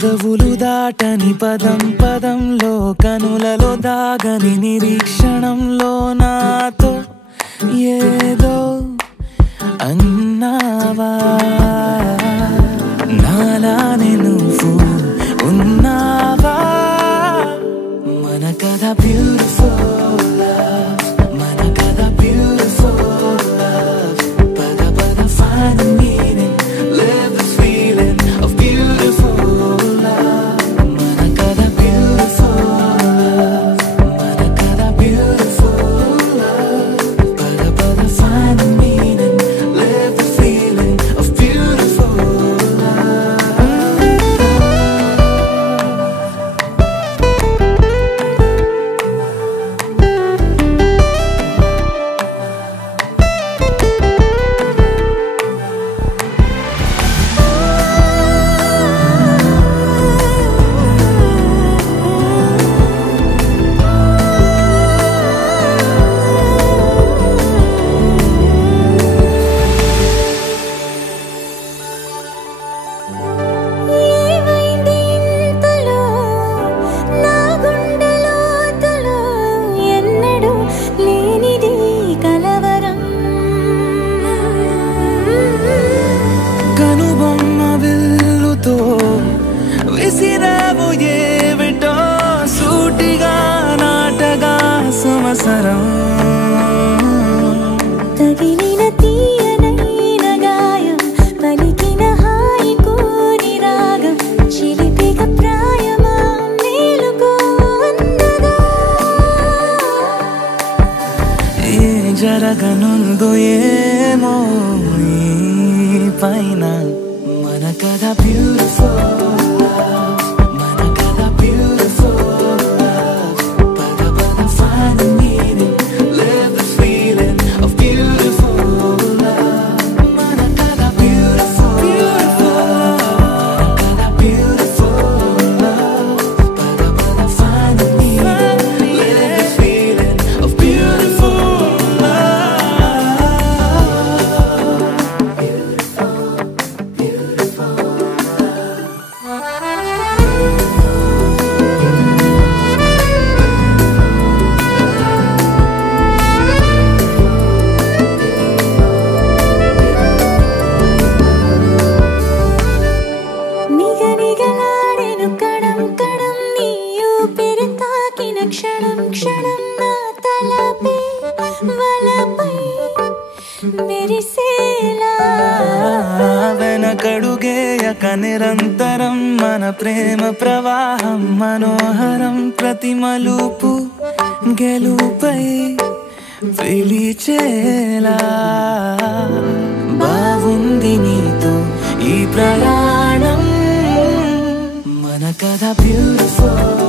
పెదవులు దాటని పదం పదంలో కనులలో దాగని నిరీక్షణంలో నాతో ఏదో అన్నావా నాలానే నువ్వు ఉన్నావా మన కథ బ్యూటిఫుల్ మన కథ బ్యూటిఫుల్ పద పద find the meaning live this feeling of beautiful మన కథ beautiful మన కథ beautiful పద పద find the meaning live the feeling of beautiful విసిరావు ఏవిటో సూటిగా నాటగా సంవత్సరం తగిలిన తీయనైన గాయం పలికిన హాయి కోరి రాగం చిలిపిక ప్రాయమా మేలుకో అందగా ఏ జరగనుందో ఏమో ఈ పైన మన కథ బ్యూటిఫుల్ క్షణం నా తలపై వలపై మెరిసేలా వెనకడుగేయక నిరంతరం మన ప్రేమ ప్రవాహం మనోహరం ప్రతి మలుపు గెలుపై పిలిచేలా బాగుంది నీతో ఈ ప్రయాణం మన కథ బ్యూటిఫుల్